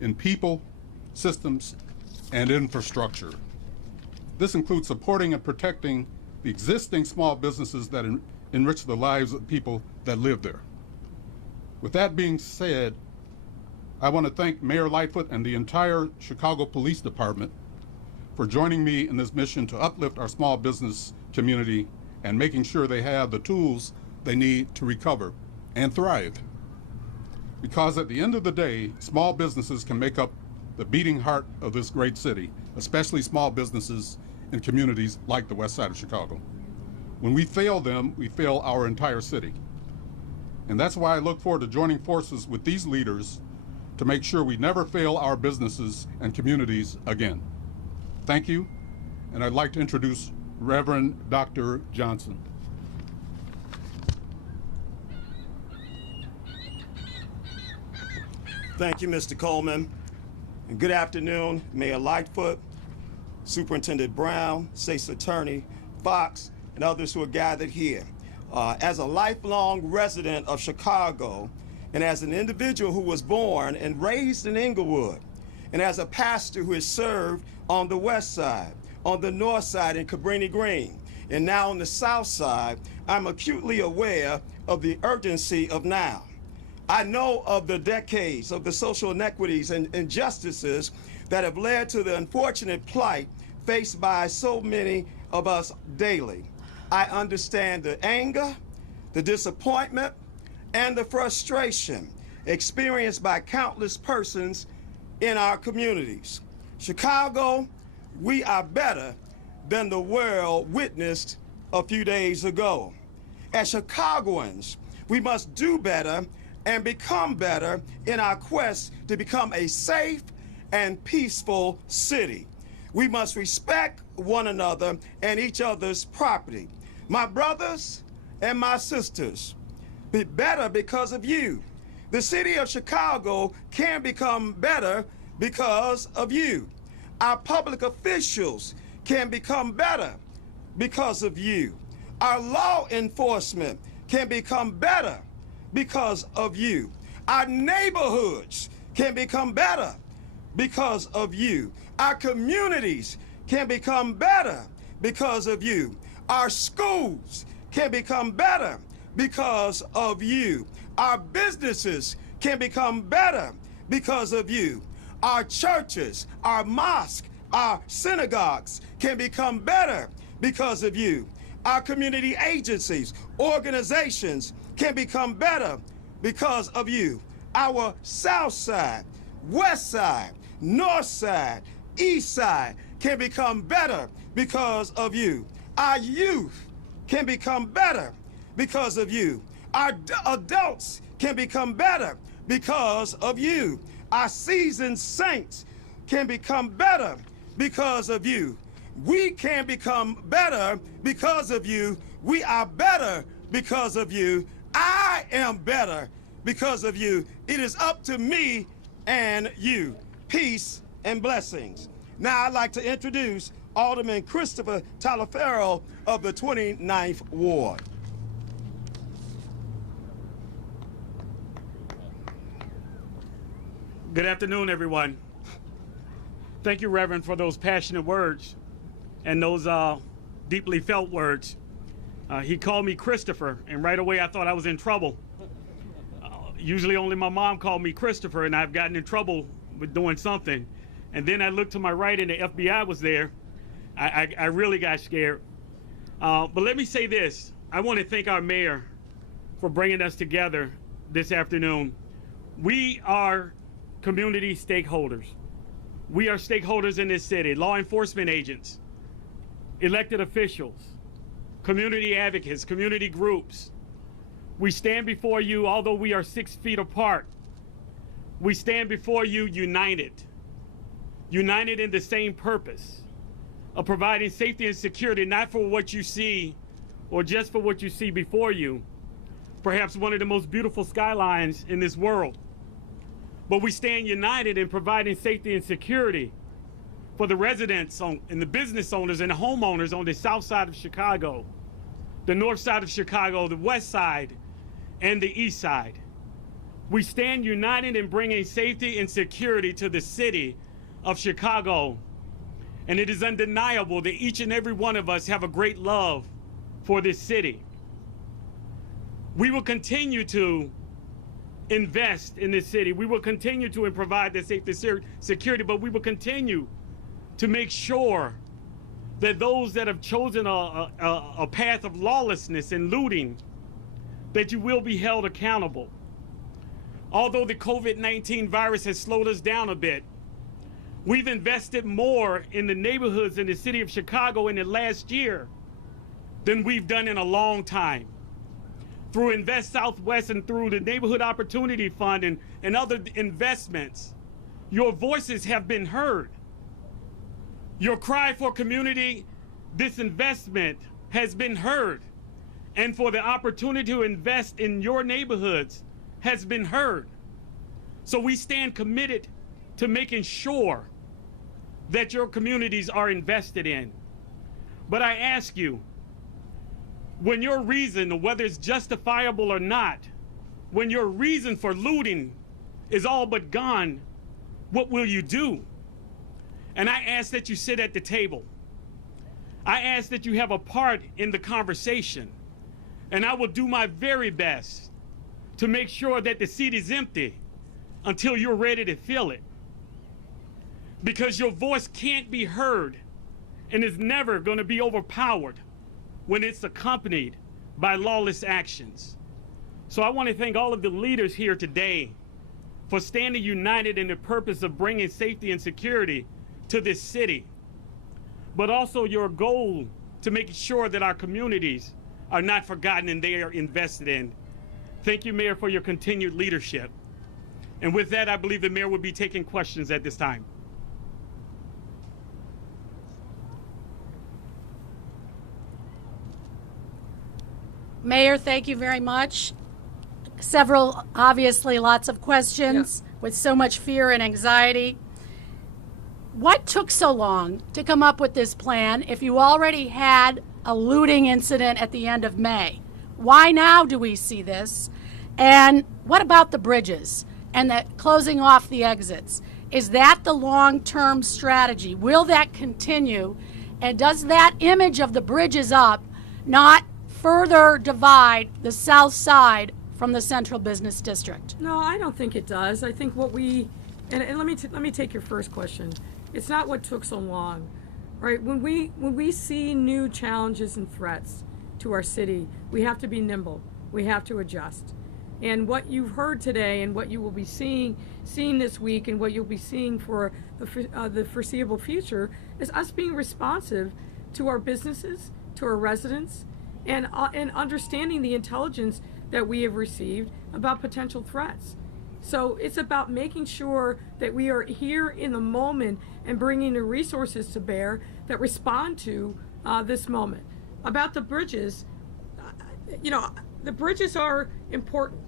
in people, systems, and infrastructure. This includes supporting and protecting the existing small businesses that enrich the lives of people that live there. With that being said, I want to thank Mayor Lightfoot and the entire Chicago Police Department for joining me in this mission to uplift our small business community and making sure they have the tools they need to recover and thrive. Because at the end of the day, small businesses can make up the beating heart of this great city, especially small businesses in communities like the west side of Chicago. When we fail them, we fail our entire city. And that's why I look forward to joining forces with these leaders to make sure we never fail our businesses and communities again. Thank you, and I'd like to introduce Reverend Dr. Johnson. Thank you, Mr. Coleman. And good afternoon, Mayor Lightfoot, Superintendent Brown, State's Attorney Fox, and others who are gathered here. As a lifelong resident of Chicago, and as an individual who was born and raised in Inglewood, and as a pastor who has served on the west side, on the north side in Cabrini Green, and now on the south side, I'm acutely aware of the urgency of now. I know of the decades of the social inequities and injustices that have led to the unfortunate plight faced by so many of us daily. I understand the anger, the disappointment, and the frustration experienced by countless persons in our communities. Chicago, we are better than the world witnessed a few days ago. As Chicagoans, we must do better and become better in our quest to become a safe and peaceful city. We must respect one another and each other's property. My brothers and my sisters, be better because of you. The city of Chicago can become better because of you. Our public officials can become better because of you. Our law enforcement can become better because of you. Our neighborhoods can become better because of you. Our communities can become better because of you. Our schools can become better because of you. Our businesses can become better because of you. Our churches, our mosques, our synagogues can become better because of you. Our community agencies, organizations can become better because of you. Our south side, west side, north side, east side can become better because of you. Our youth can become better because of you. Our adults can become better because of you. Our seasoned saints can become better because of you. We can become better because of you. We are better because of you. I am better because of you. It is up to me and you. Peace and blessings. Now I'd like to introduce Alderman Christopher Talaferro of the 29th Ward. Good afternoon, everyone. thank you, Reverend, for those passionate words and those deeply felt words. He called me Christopher, and right away I thought I was in trouble. Usually only my mom called me Christopher, and I've gotten in trouble with doing something. And then I looked to my right and the FBI was there. I really got scared. But let me say this. I want to thank our mayor for bringing us together this afternoon. We are community stakeholders. We are stakeholders in this city, law enforcement agents, elected officials, community advocates, community groups. We stand before you, although we are 6 feet apart, we stand before you united in the same purpose of providing safety and security, not for what you see or just for what you see before you, perhaps one of the most beautiful skylines in this world. But we stand united in providing safety and security for the residents and the business owners and the homeowners on the south side of Chicago, the north side of Chicago, the west side, and the east side. We stand united in bringing safety and security to the city of Chicago. And it is undeniable that each and every one of us have a great love for this city. We will continue to invest in this city. We will continue to provide the safety and security, but we will continue to make sure that those that have chosen a path of lawlessness and looting, that you will be held accountable. Although the COVID-19 virus has slowed us down a bit, we've invested more in the neighborhoods in the city of Chicago in the last year than we've done in a long time. Through Invest Southwest and through the Neighborhood Opportunity Fund and other investments, your voices have been heard. Your cry for community disinvestment has been heard, and for the opportunity to invest in your neighborhoods has been heard. So we stand committed to making sure that your communities are invested in. But I ask you, when your reason, whether it's justifiable or not, when your reason for looting is all but gone, what will you do? And I ask that you sit at the table. I ask that you have a part in the conversation. And I will do my very best to make sure that the seat is empty until you're ready to fill it. Because your voice can't be heard and is never going to be overpowered when it's accompanied by lawless actions. So I want to thank all of the leaders here today for standing united in the purpose of bringing safety and security to this city, but also your goal to make sure that our communities are not forgotten and they are invested in. Thank you, Mayor, for your continued leadership. And with that, I believe the Mayor will be taking questions at this time. Mayor, thank you very much. Several, obviously, lots of questions with so much fear and anxiety. What took so long to come up with this plan if you already had a looting incident at the end of May? Why now do we see this? And what about the bridges and the closing off the exits? Is that the long-term strategy? Will that continue? And does that image of the bridges up not further divide the south side from the central business district? No, I don't think it does. I think what we, and let me take your first question. It's not what took so long, right? When we see new challenges and threats to our city, we have to be nimble. We have to adjust. And what you've heard today, and what you will be seeing this week, and what you'll be seeing for the foreseeable future, is us being responsive to our businesses, to our residents, and understanding the intelligence that we have received about potential threats. So it's about making sure that we are here in the moment and bringing the resources to bear that respond to this moment. About the bridges, the bridges are important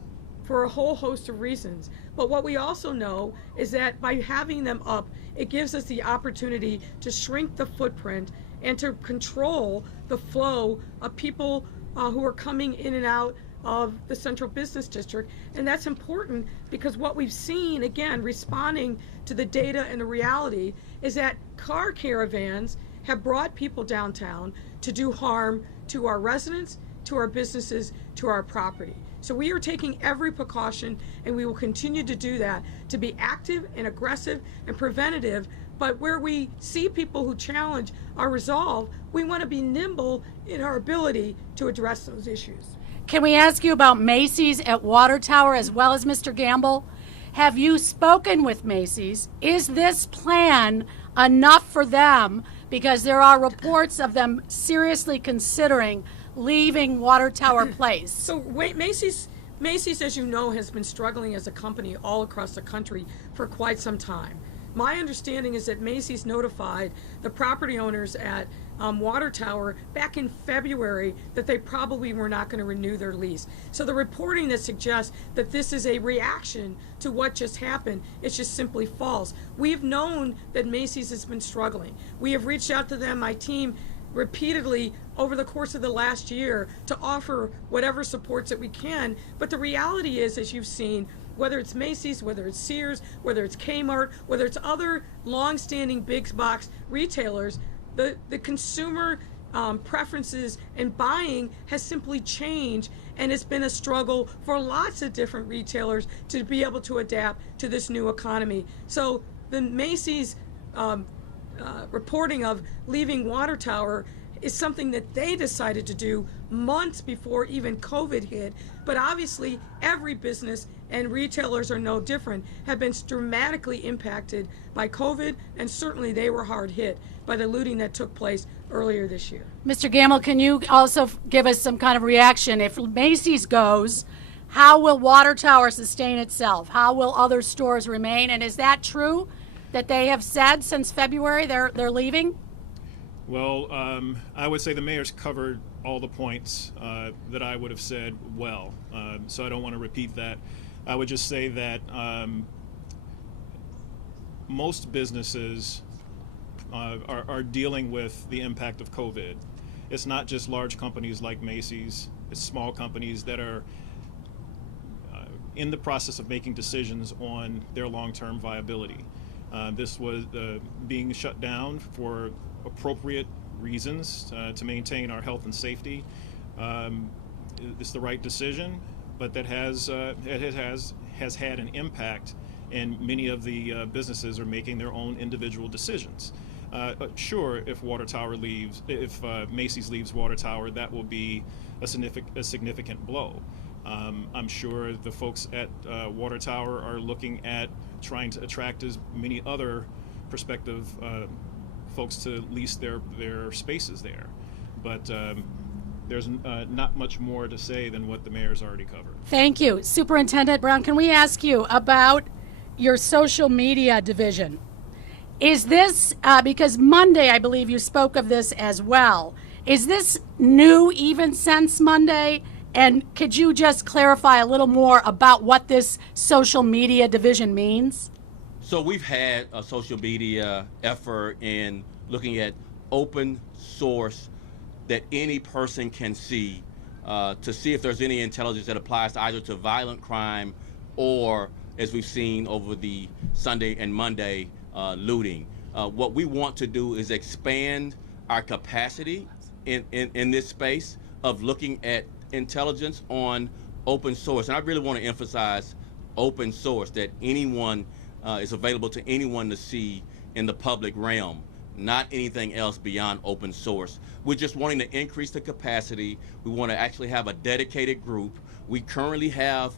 for a whole host of reasons. But what we also know is that by having them up, it gives us the opportunity to shrink the footprint and to control the flow of people who are coming in and out of the central business district. And that's important because what we've seen, again, responding to the data and the reality, is that car caravans have brought people downtown to do harm to our residents, to our businesses, to our property. So we are taking every precaution, and we will continue to do that, to be active and aggressive and preventative. But where we see people who challenge our resolve, we want to be nimble in our ability to address those issues. Can we ask you about Macy's at Water Tower as well as Mr. Gamble? Have you spoken with Macy's? Is this plan enough for them? Because there are reports of them seriously considering leaving Water Tower Place. So Macy's, as you know, has been struggling as a company all across the country for quite some time. My understanding is that Macy's notified the property owners at Water Tower back in February that they probably were not going to renew their lease. So the reporting that suggests that this is a reaction to what just happened, it's just simply false. We've known that Macy's has been struggling. We have reached out to them, my team, repeatedly over the course of the last year to offer whatever supports that we can. But the reality is, as you've seen, whether it's Macy's, whether it's Sears, whether it's Kmart, whether it's other long-standing big box retailers, the consumer preferences and buying has simply changed, and it's been a struggle for lots of different retailers to be able to adapt to this new economy. So the Macy's reporting of leaving Water Tower is something that they decided to do months before even COVID hit. But obviously, every business, and retailers are no different, have been dramatically impacted by COVID, and certainly they were hard hit by the looting that took place earlier this year. Mr. Gamble, can you also give us some kind of reaction? If Macy's goes, how will Water Tower sustain itself? How will other stores remain? And is that true that they have said since February they're leaving? Well, I would say the mayor's covered all the points that I would have said well, so I don't want to repeat that. I would just say that most businesses are dealing with the impact of COVID. It's not just large companies like Macy's, it's small companies that are in the process of making decisions on their long-term viability. This was being shut down for appropriate reasons to maintain our health and safety. It's the right decision, but that has had an impact, and many of the businesses are making their own individual decisions. Sure, if Macy's leaves Water Tower, that will be a significant blow. I'm sure the folks at Water Tower are looking at trying to attract as many other prospective folks to lease their spaces there. But there's not much more to say than what the mayor's already covered. Thank you. Superintendent Brown, can we ask you about your social media division? Is this, because Monday I believe you spoke of this as well, is this new even since Monday? And could you just clarify a little more about what this social media division means? So we've had a social media effort in looking at open source that any person can see to see if there's any intelligence that applies either to violent crime or, as we've seen over the Sunday and Monday, looting. What we want to do is expand our capacity in this space of looking at intelligence on open source. And I really want to emphasize open source, that anyone is available to anyone to see in the public realm, not anything else beyond open source. We're just wanting to increase the capacity. We want to actually have a dedicated group. We currently have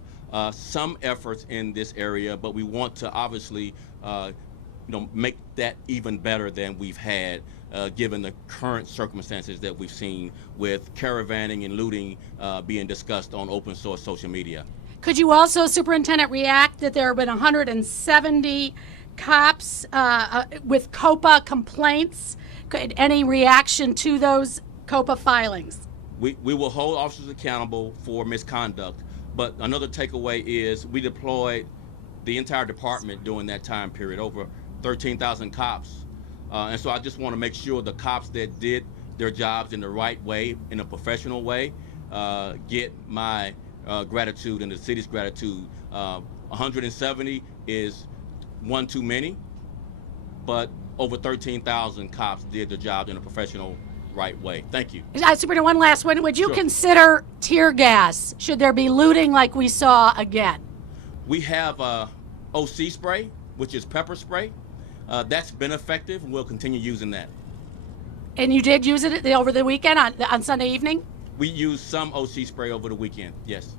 some efforts in this area, but we want to obviously make that even better than we've had, given the current circumstances that we've seen with caravanning and looting being discussed on open source social media. Could you also, Superintendent, react that there have been 170 cops with COPA complaints? Any reaction to those COPA filings? We will hold officers accountable for misconduct, but another takeaway is we deployed the entire department during that time period, over 13,000 cops. And so I just want to make sure the cops that did their jobs in the right way, in a professional way, get my gratitude and the city's gratitude. 170 is one too many, but over 13,000 cops did their job in a professional, right way. Thank you. Superintendent, one last one. Would you Sure. consider tear gas? Should there be looting like we saw again? We have OC spray, which is pepper spray. That's been effective, and we'll continue using that. And you did use it over the weekend on Sunday evening? We used some OC spray over the weekend, yes.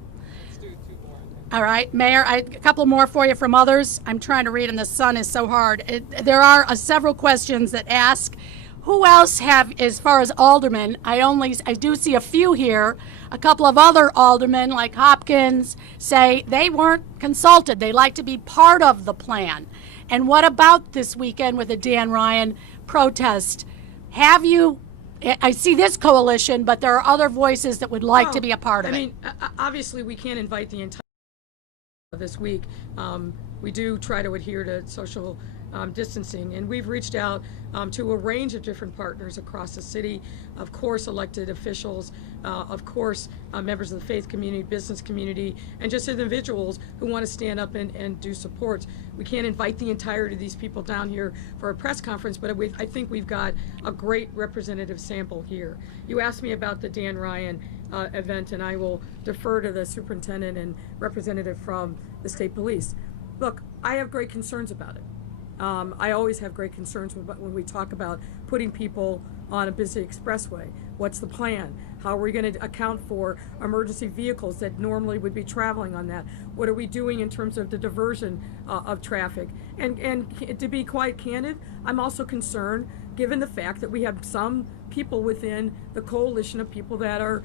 All right, Mayor, a couple more for you from others. I'm trying to read, and the sun is so hard. There are several questions that ask, who else have, as far as aldermen, I do see a few here. A couple of other aldermen, like Hopkins, say they weren't consulted. They like to be part of the plan. And what about this weekend with the Dan Ryan protest? Have you, I see this coalition, but there are other voices that would like to be a part of it. I mean, obviously, we can't invite the entire this week. We do try to adhere to social distancing, and we've reached out to a range of different partners across the city, of course elected officials, of course members of the faith community, business community, and just individuals who want to stand up and do support. We can't invite the entirety of these people down here for a press conference, but I think we've got a great representative sample here. You asked me about the Dan Ryan event, and I will defer to the superintendent and representative from the state police. Look, I have great concerns about it. I always have great concerns when we talk about putting people on a busy expressway. What's the plan? How are we going to account for emergency vehicles that normally would be traveling on that? What are we doing in terms of the diversion of traffic? And to be quite candid, I'm also concerned given the fact that we have some people within the coalition of people that are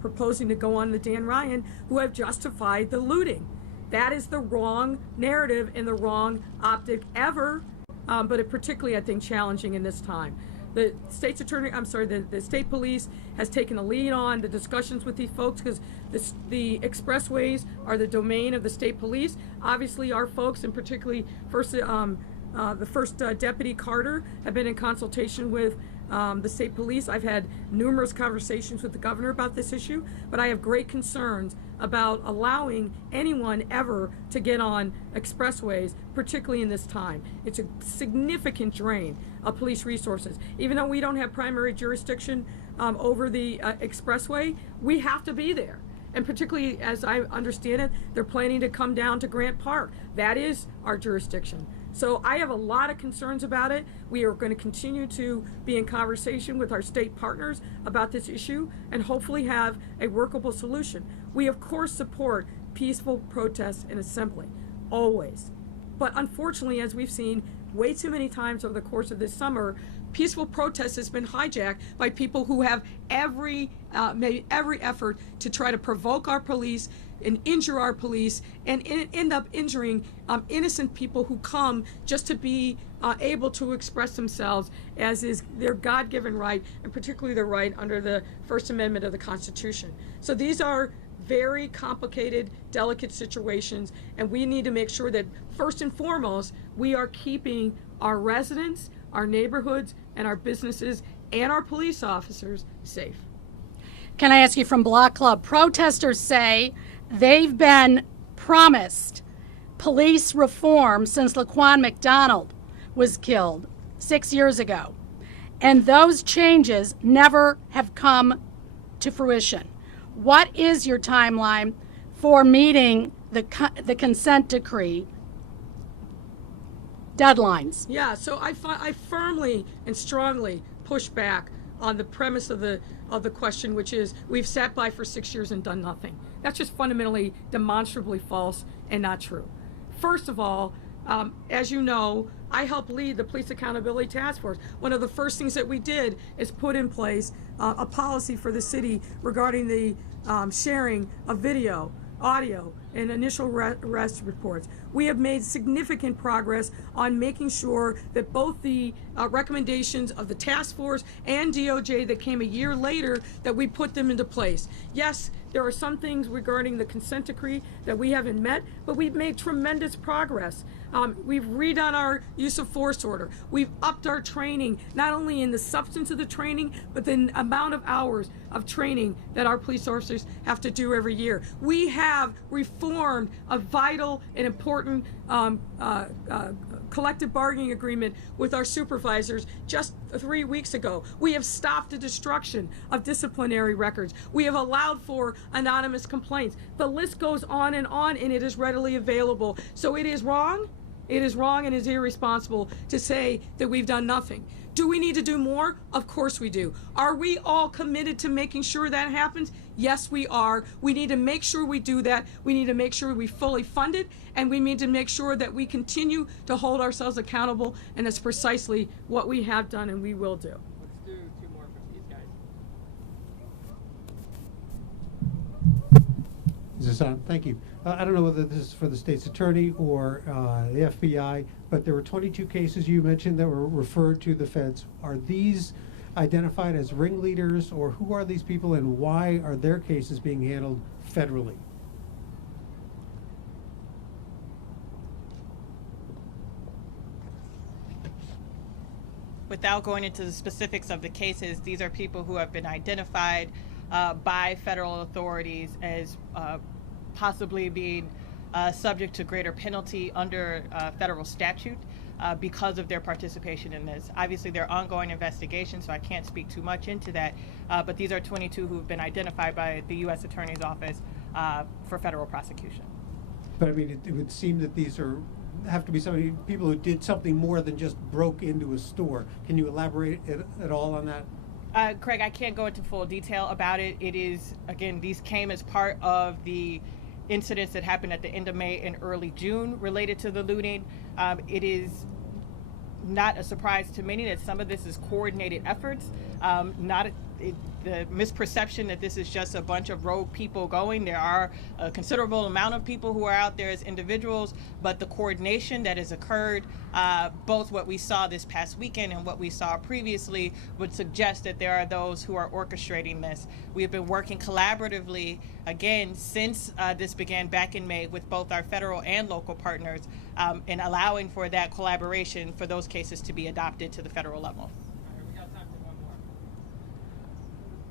proposing to go on the Dan Ryan who have justified the looting. That is the wrong narrative and the wrong optic ever, but it particularly, I think, challenging in this time. The state's attorney, the state police has taken a lead on the discussions with these folks because the expressways are the domain of the state police. Obviously, our folks, and particularly the first Deputy Carter, have been in consultation with the state police. I've had numerous conversations with the governor about this issue, but I have great concerns about allowing anyone ever to get on expressways, particularly in this time. It's a significant drain of police resources. Even though we don't have primary jurisdiction over the expressway, we have to be there. And particularly, as I understand it, they're planning to come down to Grant Park. That is our jurisdiction. So I have a lot of concerns about it. We are going to continue to be in conversation with our state partners about this issue and hopefully have a workable solution. We, of course, support peaceful protests and assembly, always. But unfortunately, as we've seen way too many times over the course of this summer, peaceful protest has been hijacked by people who have made every effort to try to provoke our police and injure our police and end up injuring innocent people who come just to be able to express themselves as is their God-given right, and particularly their right under the First Amendment of the Constitution. So these are very complicated, delicate situations, and we need to make sure that first and foremost, we are keeping our residents, our neighborhoods, and our businesses and our police officers safe. Can I ask you from Block Club? Protesters say they've been promised police reform since Laquan McDonald was killed 6 years ago, and those changes never have come to fruition. What is your timeline for meeting the consent decree deadlines? Yeah, so I firmly and strongly push back on the premise of the question, which is we've sat by for 6 years and done nothing. That's just fundamentally, demonstrably false and not true. First of all, as you know, I helped lead the Police Accountability Task Force. One of the first things that we did is put in place a policy for the city regarding the sharing of video, audio, and initial arrest reports. We have made significant progress on making sure that both the recommendations of the task force and DOJ that came a year later, that we put them into place. Yes, there are some things regarding the consent decree that we haven't met, but we've made tremendous progress. We've redone our use of force order. We've upped our training, not only in the substance of the training, but the amount of hours of training that our police officers have to do every year. We have reformed a vital and important collective bargaining agreement with our supervisors just 3 weeks ago. We have stopped the destruction of disciplinary records. We have allowed for anonymous complaints. The list goes on, and it is readily available. So it is wrong. It is wrong and is irresponsible to say that we've done nothing. Do we need to do more? Of course we do. Are we all committed to making sure that happens? Yes, we are. We need to make sure we do that. We need to make sure we fully fund it, and we need to make sure that we continue to hold ourselves accountable, and that's precisely what we have done and we will do. Let's do 2 more for these guys. Is this on? Thank you. I don't know whether this is for the state's attorney or the FBI, but there were 22 cases you mentioned that were referred to the feds. Are these identified as ringleaders, or who are these people, and why are their cases being handled federally? Without going into the specifics of the cases, these are people who have been identified by federal authorities as possibly being subject to greater penalty under federal statute because of their participation in this. Obviously, there are ongoing investigations, so I can't speak too much into that, but these are 22 who've been identified by the U.S. Attorney's Office for federal prosecution. But I mean, it would seem that these have to be people who did something more than just broke into a store. Can you elaborate at all on that? Craig, I can't go into full detail about it. It is, again, these came as part of the incidents that happened at the end of May and early June related to the looting. It is not a surprise to many that some of this is coordinated efforts, the misperception that this is just a bunch of rogue people going. There are a considerable amount of people who are out there as individuals, but the coordination that has occurred, both what we saw this past weekend and what we saw previously, would suggest that there are those who are orchestrating this. We have been working collaboratively, again, since this began back in May with both our federal and local partners, and allowing for that collaboration for those cases to be adopted to the federal level.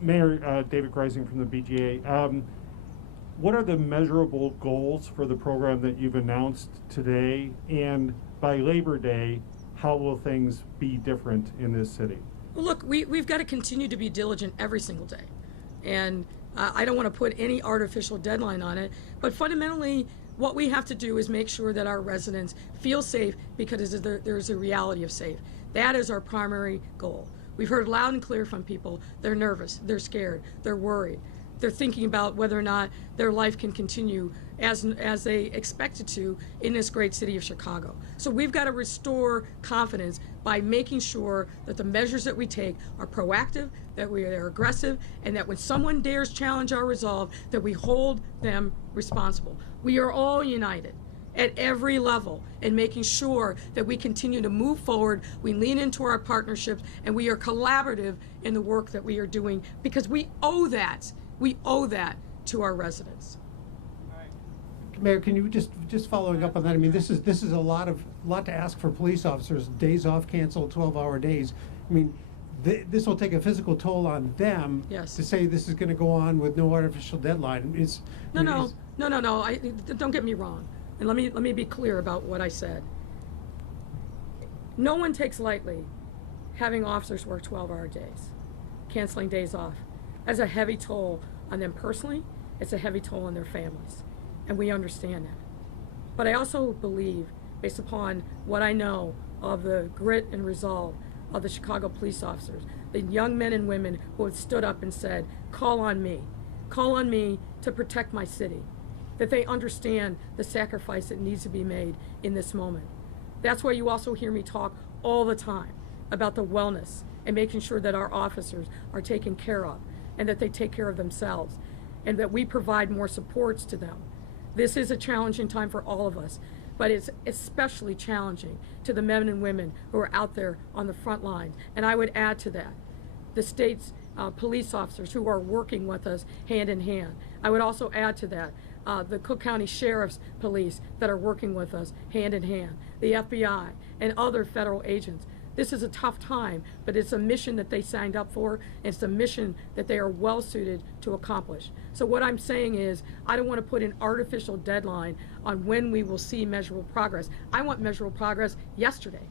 Mayor David Greising from the BGA. What are the measurable goals for the program that you've announced today? And by Labor Day, how will things be different in this city? Well, look, we've got to continue to be diligent every single day. And I don't want to put any artificial deadline on it, but fundamentally, what we have to do is make sure that our residents feel safe, because there's a reality of safe. That is our primary goal. We've heard loud and clear from people. They're nervous, they're scared, they're worried. They're thinking about whether or not their life can continue as they expect it to in this great city of Chicago. So we've got to restore confidence by making sure that the measures that we take are proactive, that we are aggressive, and that when someone dares challenge our resolve, that we hold them responsible. We are all united at every level in making sure that we continue to move forward, we lean into our partnerships, and we are collaborative in the work that we are doing, because we owe that to our residents. Mayor, can you just following up on that? I mean, this is a lot to ask for police officers. Days off canceled, 12-hour days. I mean, this will take a physical toll on them. Yes. To say this is going to go on with no artificial deadline. No. Don't get me wrong. And let me be clear about what I said. No one takes lightly having officers work 12-hour days, canceling days off. That's a heavy toll on them personally. It's a heavy toll on their families, and we understand that. But I also believe, based upon what I know of the grit and resolve of the Chicago police officers, the young men and women who have stood up and said, call on me to protect my city, that they understand the sacrifice that needs to be made in this moment. That's why you also hear me talk all the time about the wellness and making sure that our officers are taken care of and that they take care of themselves and that we provide more supports to them. This is a challenging time for all of us, but it's especially challenging to the men and women who are out there on the front lines. And I would add to that the state's police officers who are working with us hand in hand. I would also add to that the Cook County Sheriff's Police that are working with us hand in hand, the FBI and other federal agents. This is a tough time, but it's a mission that they signed up for. And it's a mission that they are well suited to accomplish. So what I'm saying is, I don't want to put an artificial deadline on when we will see measurable progress. I want measurable progress yesterday.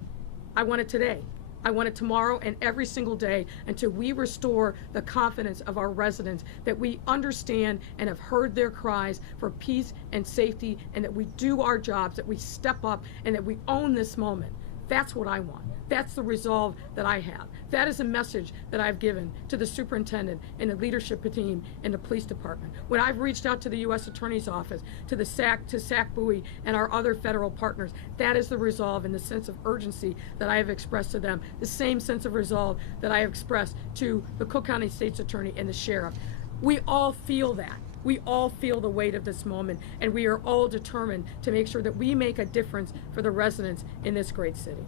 I want it today. I want it tomorrow and every single day until we restore the confidence of our residents that we understand and have heard their cries for peace and safety, and that we do our jobs, that we step up, and that we own this moment. That's what I want. That's the resolve that I have. That is a message that I've given to the superintendent and the leadership team in the police department. When I've reached out to the U.S. Attorney's Office, to SAC Bowie, and our other federal partners, that is the resolve and the sense of urgency that I have expressed to them. The same sense of resolve that I have expressed to the Cook County State's Attorney and the Sheriff. We all feel that. We all feel the weight of this moment, and we are all determined to make sure that we make a difference for the residents in this great city.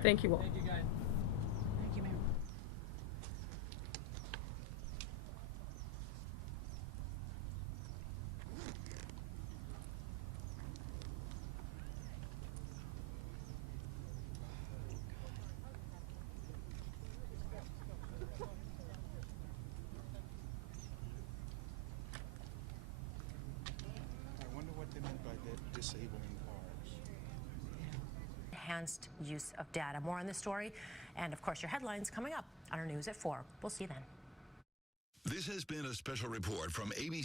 Thank you all. Thank you, guys. Thank you, Mayor. I wonder what they meant by that disabling cars. Enhanced use of data. More on this story, and of course your headlines coming up on our news at 4. We'll see you then. This has been a special report from ABC.